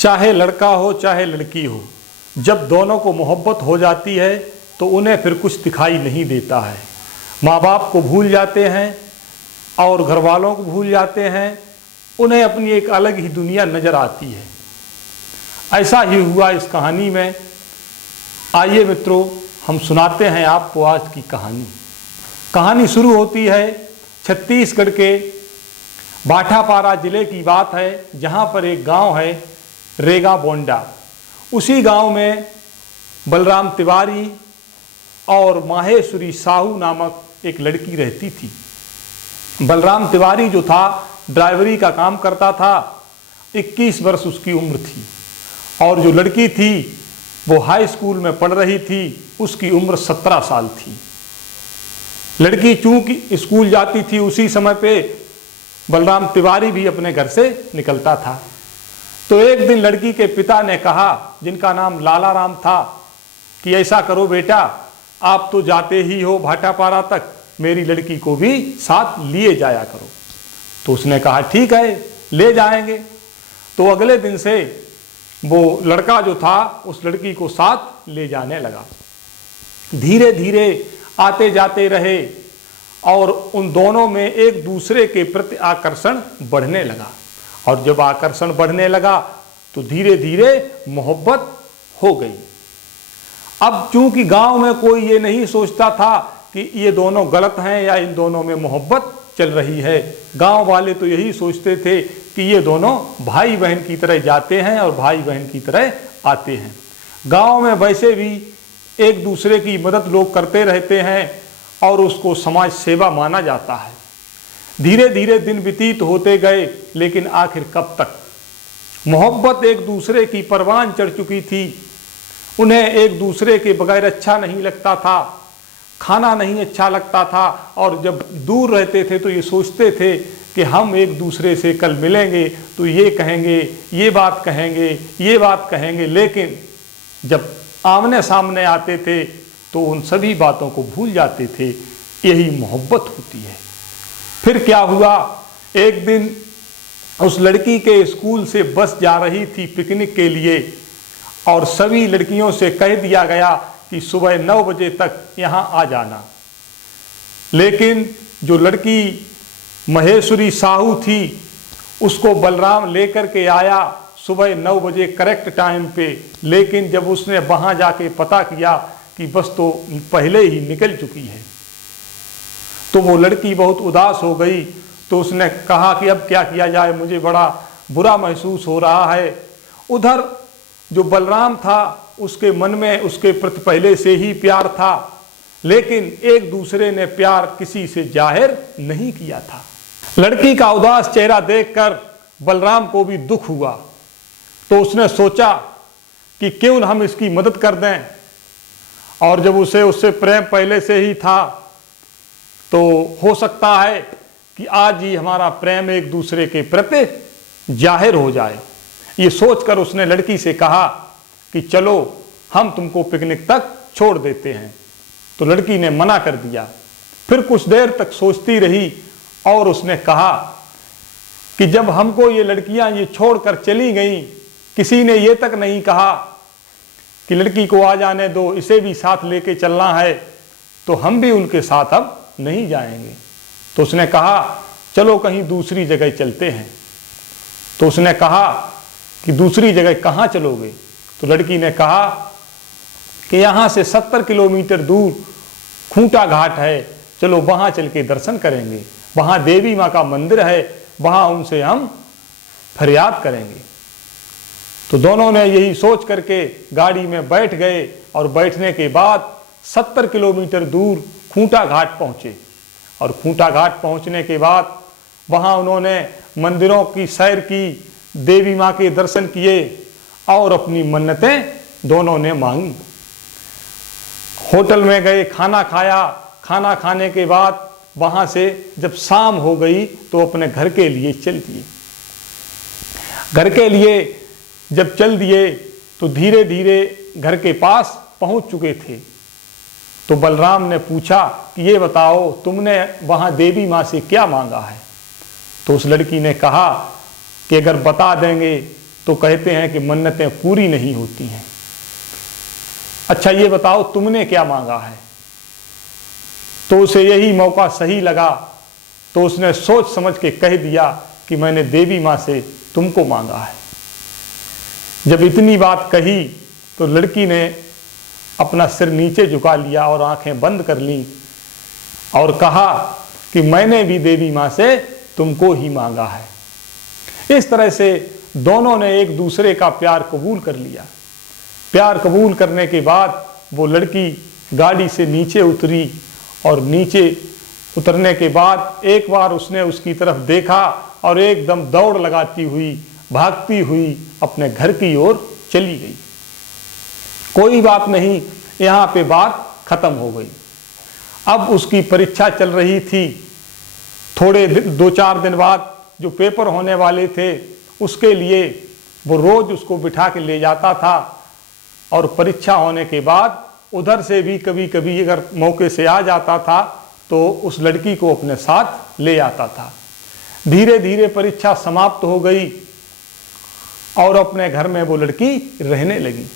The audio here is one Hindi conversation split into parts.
चाहे लड़का हो चाहे लड़की हो, जब दोनों को मोहब्बत हो जाती है तो उन्हें फिर कुछ दिखाई नहीं देता है। माँ बाप को भूल जाते हैं और घर वालों को भूल जाते हैं, उन्हें अपनी एक अलग ही दुनिया नज़र आती है। ऐसा ही हुआ इस कहानी में। आइए मित्रों, हम सुनाते हैं आपको आज की कहानी। कहानी शुरू होती है छत्तीसगढ़ के भाटापारा ज़िले की बात है, जहाँ पर एक गांव है रेगा बोंडा। उसी गांव में बलराम तिवारी और माहेश्वरी साहू नामक एक लड़की रहती थी। बलराम तिवारी जो था ड्राइवरी का काम करता था, 21 वर्ष उसकी उम्र थी, और जो लड़की थी वो हाई स्कूल में पढ़ रही थी, उसकी उम्र 17 साल थी। लड़की चूंकि स्कूल जाती थी, उसी समय पे बलराम तिवारी भी अपने घर से निकलता था। तो एक दिन लड़की के पिता ने कहा, जिनका नाम लाला राम था, कि ऐसा करो बेटा, आप तो जाते ही हो भाटापारा तक, मेरी लड़की को भी साथ लिए जाया करो। तो उसने कहा ठीक है, ले जाएंगे। तो अगले दिन से वो लड़का जो था उस लड़की को साथ ले जाने लगा। धीरे धीरे आते जाते रहे और उन दोनों में एक दूसरे के प्रति आकर्षण बढ़ने लगा, और जब आकर्षण बढ़ने लगा तो धीरे धीरे मोहब्बत हो गई। अब चूंकि गांव में कोई ये नहीं सोचता था कि ये दोनों गलत हैं या इन दोनों में मोहब्बत चल रही है। गांव वाले तो यही सोचते थे कि ये दोनों भाई बहन की तरह जाते हैं और भाई बहन की तरह आते हैं। गांव में वैसे भी एक दूसरे की मदद लोग करते रहते हैं और उसको समाज सेवा माना जाता है। धीरे धीरे दिन व्यतीत होते गए, लेकिन आखिर कब तक। मोहब्बत एक दूसरे की परवान चढ़ चुकी थी। उन्हें एक दूसरे के बगैर अच्छा नहीं लगता था, खाना नहीं अच्छा लगता था, और जब दूर रहते थे तो ये सोचते थे कि हम एक दूसरे से कल मिलेंगे तो ये कहेंगे, ये बात कहेंगे, ये बात कहेंगे। लेकिन जब आमने सामने आते थे तो उन सभी बातों को भूल जाते थे। यही मोहब्बत होती है। फिर क्या हुआ, एक दिन उस लड़की के स्कूल से बस जा रही थी पिकनिक के लिए, और सभी लड़कियों से कह दिया गया कि सुबह 9 बजे तक यहाँ आ जाना। लेकिन जो लड़की महेश्वरी साहू थी, उसको बलराम लेकर के आया सुबह 9 बजे करेक्ट टाइम पे। लेकिन जब उसने वहाँ जाके पता किया कि बस तो पहले ही निकल चुकी है, तो वो लड़की बहुत उदास हो गई। तो उसने कहा कि अब क्या किया जाए, मुझे बड़ा बुरा महसूस हो रहा है। उधर जो बलराम था, उसके मन में उसके प्रति पहले से ही प्यार था, लेकिन एक दूसरे ने प्यार किसी से जाहिर नहीं किया था। लड़की का उदास चेहरा देखकर बलराम को भी दुख हुआ। तो उसने सोचा कि क्यों हम इसकी मदद कर दें, और जब उससे प्रेम पहले से ही था तो हो सकता है कि आज ही हमारा प्रेम एक दूसरे के प्रति जाहिर हो जाए। ये सोचकर उसने लड़की से कहा कि चलो हम तुमको पिकनिक तक छोड़ देते हैं। तो लड़की ने मना कर दिया। फिर कुछ देर तक सोचती रही और उसने कहा कि जब हमको ये लड़कियां ये छोड़कर चली गईं, किसी ने ये तक नहीं कहा कि लड़की को आ जाने दो, इसे भी साथ लेके चलना है, तो हम भी उनके साथ अब नहीं जाएंगे। तो उसने कहा चलो कहीं दूसरी जगह चलते हैं। तो उसने कहा कि दूसरी जगह कहाँ चलोगे? तो लड़की ने कहा कि यहाँ से 70 किलोमीटर दूर खूंटा घाट है, चलो वहाँ चल के दर्शन करेंगे, वहाँ देवी माँ का मंदिर है, वहाँ उनसे हम फरियाद करेंगे। तो दोनों ने यही सोच करके गाड़ी में बैठ गए, और बैठने के बाद 70 किलोमीटर दूर खूंटा घाट पहुँचे। और खूंटा घाट पहुँचने के बाद वहाँ उन्होंने मंदिरों की सैर की, देवी माँ के दर्शन किए और अपनी मन्नतें दोनों ने मांगी। होटल में गए, खाना खाया। खाना खाने के बाद वहाँ से जब शाम हो गई तो अपने घर के लिए चल दिए। घर के लिए जब चल दिए तो धीरे धीरे घर के पास पहुँच चुके थे। तो बलराम ने पूछा कि ये बताओ तुमने वहाँ देवी माँ से क्या मांगा है? तो उस लड़की ने कहा कि अगर बता देंगे तो कहते हैं कि मन्नतें पूरी नहीं होती हैं। अच्छा ये बताओ तुमने क्या मांगा है? तो उसे यही मौका सही लगा, तो उसने सोच समझ के कह दिया कि मैंने देवी माँ से तुमको मांगा है। जब इतनी बात कही तो लड़की ने अपना सिर नीचे झुका लिया और आंखें बंद कर लीं और कहा कि मैंने भी देवी माँ से तुमको ही मांगा है। इस तरह से दोनों ने एक दूसरे का प्यार कबूल कर लिया। प्यार कबूल करने के बाद वो लड़की गाड़ी से नीचे उतरी और नीचे उतरने के बाद एक बार उसने उसकी तरफ देखा और एकदम दौड़ लगाती हुई, भागती हुई अपने घर की ओर चली गई। कोई बात नहीं, यहाँ पे बात खत्म हो गई। अब उसकी परीक्षा चल रही थी। थोड़े 2-4 दिन बाद जो पेपर होने वाले थे उसके लिए वो रोज उसको बिठा के ले जाता था और परीक्षा होने के बाद उधर से भी कभी कभी अगर मौके से आ जाता था तो उस लड़की को अपने साथ ले आता था। धीरे धीरे परीक्षा समाप्त हो गई और अपने घर में वो लड़की रहने लगी।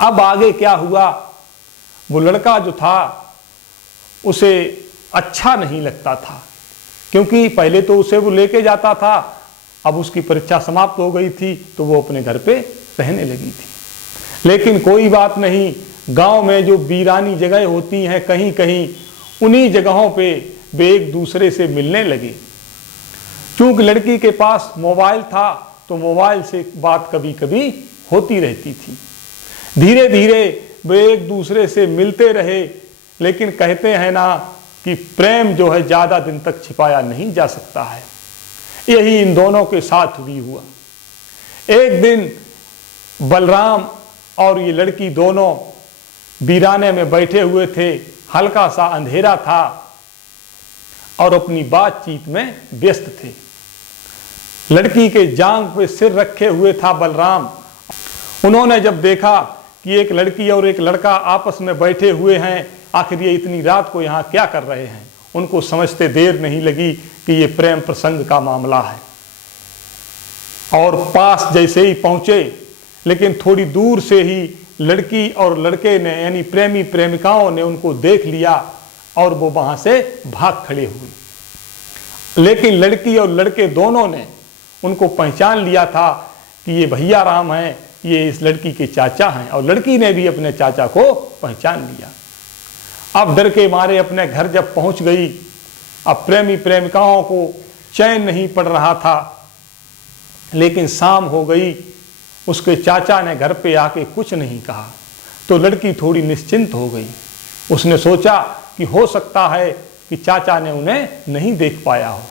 अब आगे क्या हुआ, वो लड़का जो था उसे अच्छा नहीं लगता था, क्योंकि पहले तो उसे वो लेके जाता था, अब उसकी परीक्षा समाप्त हो गई थी तो वो अपने घर पे रहने लगी थी। लेकिन कोई बात नहीं, गांव में जो वीरानी जगह होती हैं कहीं कहीं, उन्हीं जगहों पे वे एक दूसरे से मिलने लगे। चूंकि लड़की के पास मोबाइल था तो मोबाइल से बात कभी कभी होती रहती थी। धीरे धीरे वे एक दूसरे से मिलते रहे, लेकिन कहते हैं ना कि प्रेम जो है ज़्यादा दिन तक छिपाया नहीं जा सकता है। यही इन दोनों के साथ भी हुआ। एक दिन बलराम और ये लड़की दोनों वीराने में बैठे हुए थे, हल्का सा अंधेरा था और अपनी बातचीत में व्यस्त थे। लड़की के जांघ पे सिर रखे हुए था बलराम। उन्होंने जब देखा कि एक लड़की और एक लड़का आपस में बैठे हुए हैं, आखिर ये इतनी रात को यहाँ क्या कर रहे हैं, उनको समझते देर नहीं लगी कि ये प्रेम प्रसंग का मामला है। और पास जैसे ही पहुंचे, लेकिन थोड़ी दूर से ही लड़की और लड़के ने यानी प्रेमी प्रेमिकाओं ने उनको देख लिया और वो वहां से भाग खड़े हुए। लेकिन लड़की और लड़के दोनों ने उनको पहचान लिया था कि ये भैया राम हैं, ये इस लड़की के चाचा हैं, और लड़की ने भी अपने चाचा को पहचान लिया। अब डर के मारे अपने घर जब पहुंच गई, अब प्रेमी प्रेमिकाओं को चैन नहीं पड़ रहा था। लेकिन शाम हो गई, उसके चाचा ने घर पे आके कुछ नहीं कहा, तो लड़की थोड़ी निश्चिंत हो गई। उसने सोचा कि हो सकता है कि चाचा ने उन्हें नहीं देख पाया हो।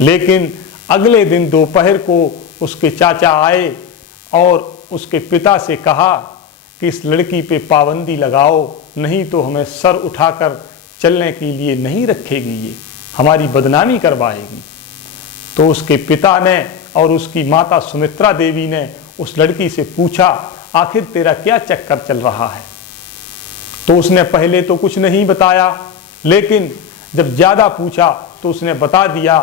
लेकिन अगले दिन दोपहर को उसके चाचा आए और उसके पिता से कहा कि इस लड़की पे पाबंदी लगाओ, नहीं तो हमें सर उठाकर चलने के लिए नहीं रखेगी, ये हमारी बदनामी करवाएगी। तो उसके पिता ने और उसकी माता सुमित्रा देवी ने उस लड़की से पूछा, आखिर तेरा क्या चक्कर चल रहा है? तो उसने पहले तो कुछ नहीं बताया, लेकिन जब ज़्यादा पूछा तो उसने बता दिया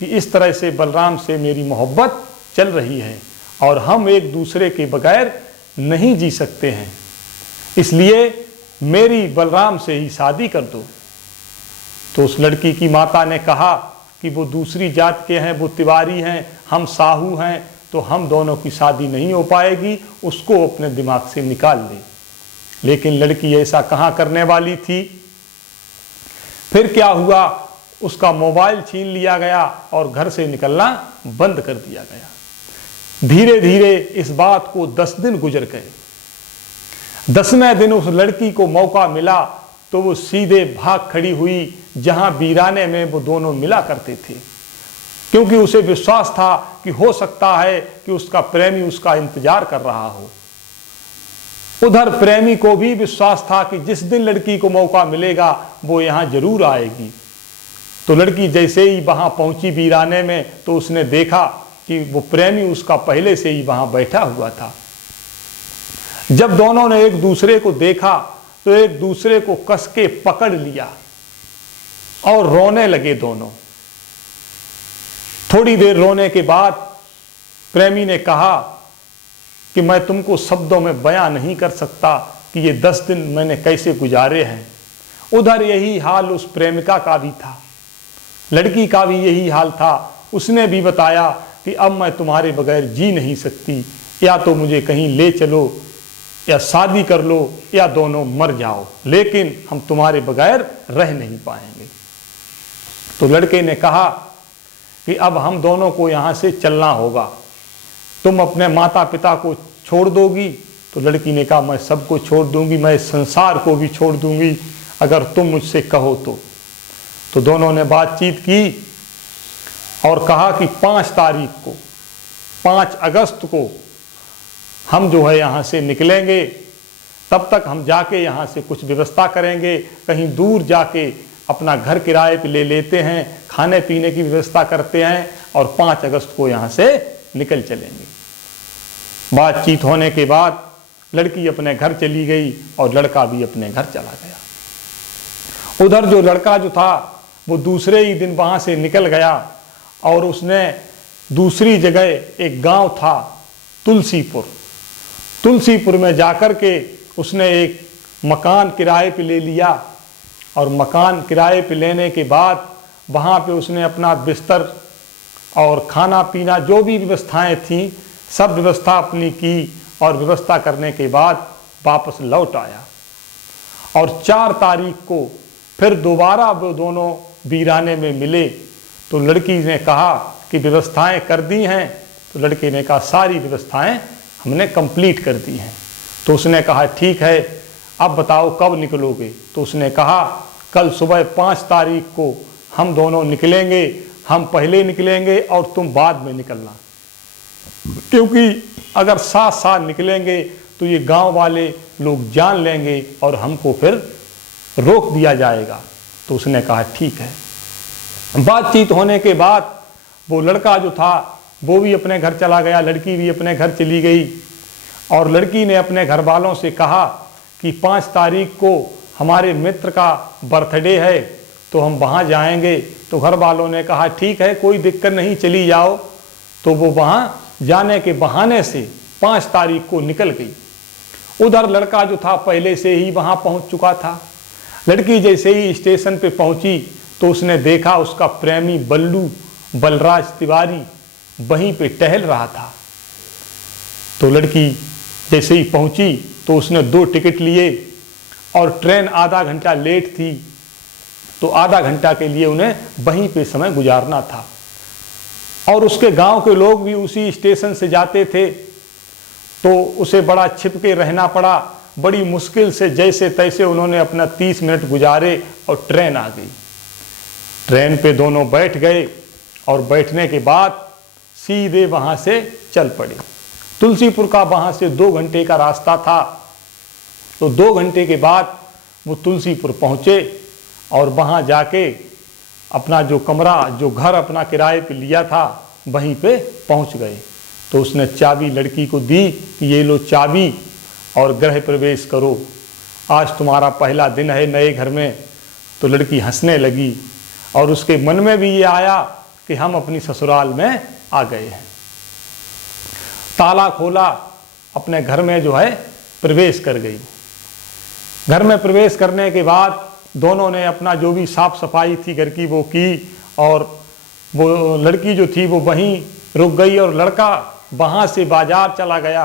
कि इस तरह से बलराम से मेरी मोहब्बत चल रही है और हम एक दूसरे के बगैर नहीं जी सकते हैं, इसलिए मेरी बलराम से ही शादी कर दो। तो उस लड़की की माता ने कहा कि वो दूसरी जात के हैं, वो तिवारी हैं, हम साहू हैं, तो हम दोनों की शादी नहीं हो पाएगी, उसको अपने दिमाग से निकाल दे। लेकिन लड़की ऐसा कहाँ करने वाली थी। फिर क्या हुआ, उसका मोबाइल छीन लिया गया और घर से निकलना बंद कर दिया गया। धीरे धीरे इस बात को 10 दिन गुजर गए। 10वें दिन उस लड़की को मौका मिला तो वो सीधे भाग खड़ी हुई जहां वीराने में वो दोनों मिला करते थे, क्योंकि उसे विश्वास था कि हो सकता है कि उसका प्रेमी उसका इंतजार कर रहा हो। उधर प्रेमी को भी विश्वास था कि जिस दिन लड़की को मौका मिलेगा वो यहाँ जरूर आएगी। तो लड़की जैसे ही वहां पहुंची वीराने में, तो उसने देखा कि वो प्रेमी उसका पहले से ही वहां बैठा हुआ था। जब दोनों ने एक दूसरे को देखा तो एक दूसरे को कस के पकड़ लिया और रोने लगे दोनों। थोड़ी देर रोने के बाद प्रेमी ने कहा कि मैं तुमको शब्दों में बयां नहीं कर सकता कि ये 10 दिन मैंने कैसे गुजारे हैं। उधर यही हाल उस प्रेमिका का भी था, लड़की का भी यही हाल था। उसने भी बताया कि अब मैं तुम्हारे बगैर जी नहीं सकती, या तो मुझे कहीं ले चलो या शादी कर लो या दोनों मर जाओ, लेकिन हम तुम्हारे बगैर रह नहीं पाएंगे। तो लड़के ने कहा कि अब हम दोनों को यहाँ से चलना होगा, तुम अपने माता पिता को छोड़ दोगी? तो लड़की ने कहा मैं सबको छोड़ दूंगी, मैं संसार को भी छोड़ दूंगी अगर तुम मुझसे कहो तो दोनों ने बातचीत की और कहा कि 5 तारीख को, 5 अगस्त को हम जो है यहाँ से निकलेंगे। तब तक हम जाके यहाँ से कुछ व्यवस्था करेंगे, कहीं दूर जाके अपना घर किराए पे ले लेते हैं, खाने पीने की व्यवस्था करते हैं और 5 अगस्त को यहाँ से निकल चलेंगे। बातचीत होने के बाद लड़की अपने घर चली गई और लड़का भी अपने घर चला गया। उधर जो लड़का जो था वो दूसरे ही दिन वहाँ से निकल गया और उसने दूसरी जगह, एक गांव था तुलसीपुर में जाकर के उसने एक मकान किराए पे ले लिया और मकान किराए पे लेने के बाद वहाँ पे उसने अपना बिस्तर और खाना पीना जो भी व्यवस्थाएं थीं सब व्यवस्था अपनी की और व्यवस्था करने के बाद वापस लौट आया। और 4 तारीख को फिर दोबारा वो दोनों वीराने में मिले। तो लड़की ने कहा कि व्यवस्थाएं कर दी हैं? तो लड़के ने कहा सारी व्यवस्थाएं हमने कंप्लीट कर दी हैं। तो उसने कहा ठीक है, अब बताओ कब निकलोगे? तो उसने कहा कल सुबह 5 तारीख को हम दोनों निकलेंगे, हम पहले निकलेंगे और तुम बाद में निकलना, क्योंकि अगर साथ साथ निकलेंगे तो ये गांव वाले लोग जान लेंगे और हमको फिर रोक दिया जाएगा। तो उसने कहा ठीक है। बातचीत होने के बाद वो लड़का जो था वो भी अपने घर चला गया, लड़की भी अपने घर चली गई और लड़की ने अपने घर वालों से कहा कि 5 तारीख को हमारे मित्र का बर्थडे है तो हम वहाँ जाएंगे। तो घर वालों ने कहा ठीक है, कोई दिक्कत नहीं, चली जाओ। तो वो वहाँ जाने के बहाने से 5 तारीख को निकल गई। उधर लड़का जो था पहले से ही वहाँ पहुँच चुका था। लड़की जैसे ही स्टेशन पे पहुँची तो उसने देखा उसका प्रेमी बलराज तिवारी वहीं पे टहल रहा था। तो लड़की जैसे ही पहुँची तो उसने 2 टिकट लिए और ट्रेन आधा घंटा लेट थी, तो आधा घंटा के लिए उन्हें वहीं पे समय गुजारना था। और उसके गांव के लोग भी उसी स्टेशन से जाते थे, तो उसे बड़ा छिपके रहना पड़ा। बड़ी मुश्किल से जैसे तैसे उन्होंने अपना 30 मिनट गुजारे और ट्रेन आ गई। ट्रेन पे दोनों बैठ गए और बैठने के बाद सीधे वहाँ से चल पड़े। तुलसीपुर का वहाँ से 2 घंटे का रास्ता था। तो 2 घंटे के बाद वो तुलसीपुर पहुँचे और वहाँ जाके अपना जो कमरा, जो घर अपना किराए पे लिया था वहीं पे पहुँच गए। तो उसने चाबी लड़की को दी कि ये लो चाबी और गृह प्रवेश करो, आज तुम्हारा पहला दिन है नए घर में। तो लड़की हंसने लगी और उसके मन में भी ये आया कि हम अपनी ससुराल में आ गए हैं। ताला खोला, अपने घर में जो है प्रवेश कर गई। घर में प्रवेश करने के बाद दोनों ने अपना जो भी साफ सफाई थी घर की वो की और वो लड़की जो थी वो वहीं रुक गई और लड़का वहाँ से बाजार चला गया।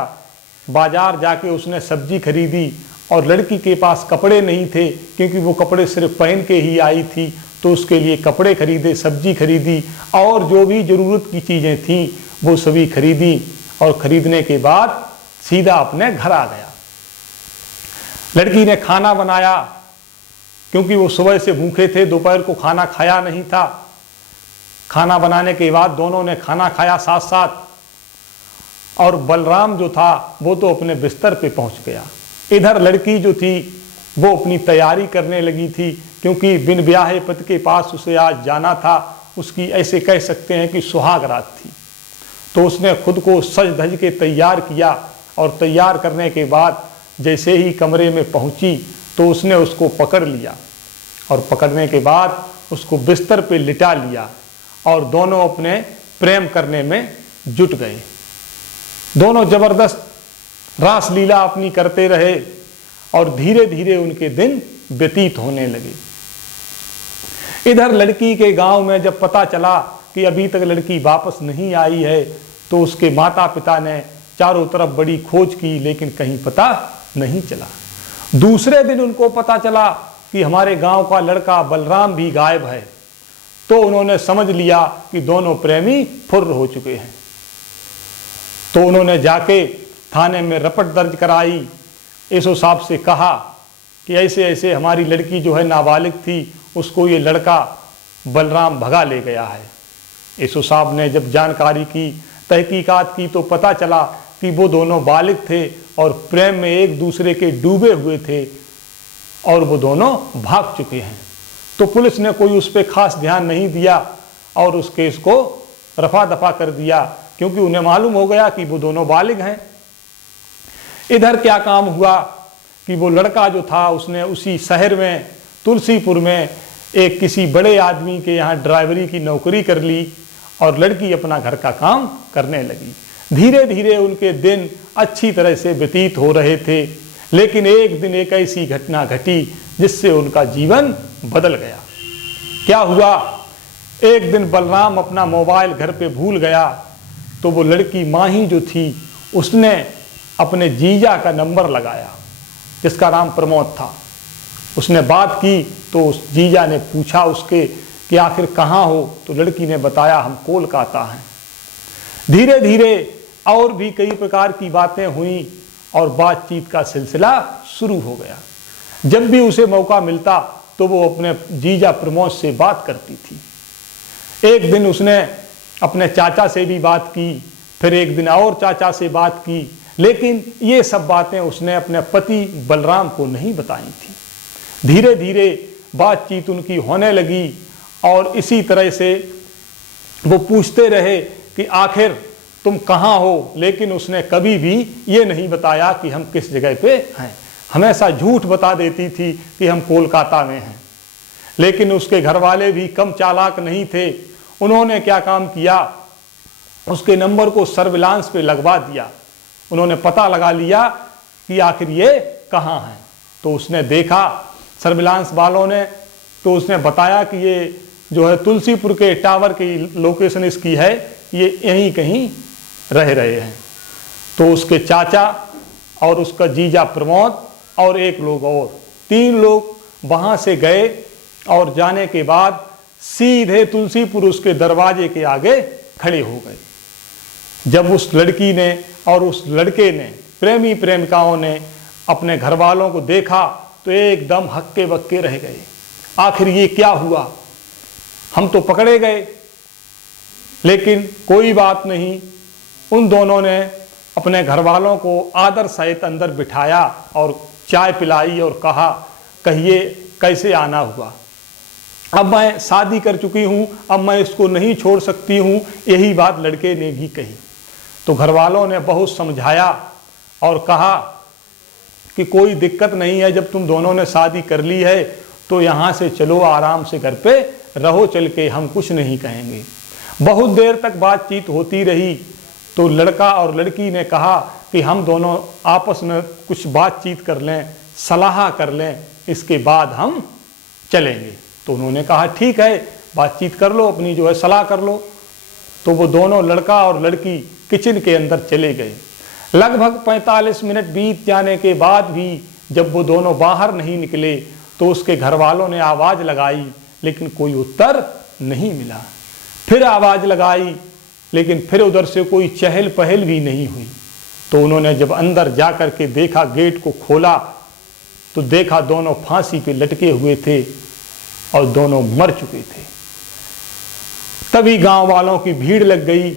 बाजार जाके उसने सब्जी खरीदी और लड़की के पास कपड़े नहीं थे क्योंकि वो कपड़े सिर्फ पहन के ही आई थी, तो उसके लिए कपड़े खरीदे, सब्जी खरीदी और जो भी ज़रूरत की चीज़ें थीं वो सभी खरीदी और ख़रीदने के बाद सीधा अपने घर आ गया। लड़की ने खाना बनाया क्योंकि वो सुबह से भूखे थे, दोपहर को खाना खाया नहीं था। खाना बनाने के बाद दोनों ने खाना खाया साथ साथ और बलराम जो था वो तो अपने बिस्तर पे पहुंच गया। इधर लड़की जो थी वो अपनी तैयारी करने लगी थी क्योंकि बिन ब्याहे पति के पास उसे आज जाना था। उसकी ऐसे कह सकते हैं कि सुहाग रात थी। तो उसने खुद को सज धज के तैयार किया और तैयार करने के बाद जैसे ही कमरे में पहुंची तो उसने उसको पकड़ लिया और पकड़ने के बाद उसको बिस्तर पे लिटा लिया और दोनों अपने प्रेम करने में जुट गए। दोनों जबरदस्त रासलीला अपनी करते रहे और धीरे धीरे उनके दिन व्यतीत होने लगे। इधर लड़की के गांव में जब पता चला कि अभी तक लड़की वापस नहीं आई है, तो उसके माता पिता ने चारों तरफ बड़ी खोज की, लेकिन कहीं पता नहीं चला। दूसरे दिन उनको पता चला कि हमारे गांव का लड़का बलराम भी गायब है। तो उन्होंने समझ लिया कि दोनों प्रेमी फुर्र हो चुके हैं। तो उन्होंने जाके थाने में रपट दर्ज कराई, एसओ साहब से कहा कि ऐसे ऐसे हमारी लड़की जो है नाबालिग थी, उसको ये लड़का बलराम भगा ले गया है। एसओ साहब ने जब जानकारी की, तहकीकात की, तो पता चला कि वो दोनों बालिग थे और प्रेम में एक दूसरे के डूबे हुए थे और वो दोनों भाग चुके हैं। तो पुलिस ने कोई उस पर खास ध्यान नहीं दिया और उस केस को रफा दफा कर दिया, क्योंकि उन्हें मालूम हो गया कि वो दोनों बालिग हैं। इधर क्या काम हुआ कि वो लड़का जो था उसने उसी शहर में तुलसीपुर में एक किसी बड़े आदमी के यहाँ ड्राइवरी की नौकरी कर ली और लड़की अपना घर का काम करने लगी। धीरे धीरे उनके दिन अच्छी तरह से व्यतीत हो रहे थे, लेकिन एक दिन एक ऐसी घटना घटी जिससे उनका जीवन बदल गया। क्या हुआ, एक दिन बलराम अपना मोबाइल घर पे भूल गया, तो वो लड़की माही जो थी उसने अपने जीजा का नंबर लगाया, जिसका नाम प्रमोद था। उसने बात की तो उस जीजा ने पूछा उसके कि आखिर कहाँ हो, तो लड़की ने बताया हम कोलकाता हैं। धीरे धीरे और भी कई प्रकार की बातें हुई और बातचीत का सिलसिला शुरू हो गया। जब भी उसे मौका मिलता तो वो अपने जीजा प्रमोद से बात करती थी। एक दिन उसने अपने चाचा से भी बात की, फिर एक दिन और चाचा से बात की, लेकिन ये सब बातें उसने अपने पति बलराम को नहीं बताई थी। धीरे धीरे बातचीत उनकी होने लगी और इसी तरह से वो पूछते रहे कि आखिर तुम कहाँ हो, लेकिन उसने कभी भी ये नहीं बताया कि हम किस जगह पे हैं। हमेशा झूठ बता देती थी कि हम कोलकाता में हैं। लेकिन उसके घर वाले भी कम चालाक नहीं थे। उन्होंने क्या काम किया, उसके नंबर को सर्विलांस पे लगवा दिया। उन्होंने पता लगा लिया कि आखिर ये कहाँ हैं। तो उसने देखा सर्विलांस वालों ने, तो उसने बताया कि ये जो है तुलसीपुर के टावर की लोकेशन इसकी है, ये यहीं कहीं रह रहे हैं। तो उसके चाचा और उसका जीजा प्रमोद और एक लोग और, 3 लोग वहाँ से गए और जाने के बाद सीधे तुलसीपुर उसके दरवाजे के आगे खड़े हो गए। जब उस लड़की ने और उस लड़के ने, प्रेमी प्रेमिकाओं ने अपने घर वालों को देखा तो एकदम हक्के बक्के रह गए। आखिर ये क्या हुआ, हम तो पकड़े गए। लेकिन कोई बात नहीं, उन दोनों ने अपने घर वालों को आदर सहित अंदर बिठाया और चाय पिलाई और कहा कहिए कैसे आना हुआ। अब मैं शादी कर चुकी हूँ, अब मैं इसको नहीं छोड़ सकती हूँ, यही बात लड़के ने भी कही। तो घर वालों ने बहुत समझाया और कहा कि कोई दिक्कत नहीं है, जब तुम दोनों ने शादी कर ली है तो यहाँ से चलो, आराम से घर पे रहो चल के, हम कुछ नहीं कहेंगे। बहुत देर तक बातचीत होती रही। तो लड़का और लड़की ने कहा कि हम दोनों आपस में कुछ बातचीत कर लें, सलाह कर लें, इसके बाद हम चलेंगे। तो उन्होंने कहा ठीक है, बातचीत कर लो, अपनी जो है सलाह कर लो। तो वो दोनों लड़का और लड़की किचन के अंदर चले गए। लगभग 45 मिनट बीत जाने के बाद भी जब वो दोनों बाहर नहीं निकले तो उसके घर वालों ने आवाज़ लगाई, लेकिन कोई उत्तर नहीं मिला। फिर आवाज़ लगाई, लेकिन फिर उधर से कोई चहल पहल भी नहीं हुई। तो उन्होंने जब अंदर जा कर के देखा, गेट को खोला, तो देखा दोनों फांसी पे लटके हुए थे और दोनों मर चुके थे। तभी गांव वालों की भीड़ लग गई,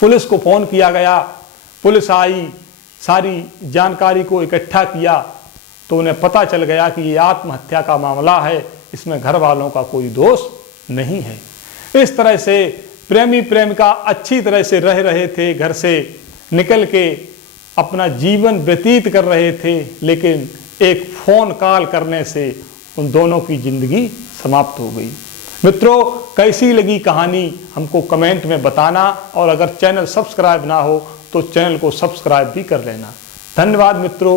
पुलिस को फ़ोन किया गया, पुलिस आई, सारी जानकारी को इकट्ठा किया। तो उन्हें पता चल गया कि ये आत्महत्या का मामला है, इसमें घर वालों का कोई दोष नहीं है। इस तरह से प्रेमी प्रेमिका अच्छी तरह से रह रहे थे, घर से निकल के अपना जीवन व्यतीत कर रहे थे, लेकिन एक फ़ोन कॉल करने से उन दोनों की ज़िंदगी समाप्त हो गई। मित्रों, कैसी लगी कहानी हमको कमेंट में बताना, और अगर चैनल सब्सक्राइब ना हो तो चैनल को सब्सक्राइब भी कर लेना। धन्यवाद मित्रों।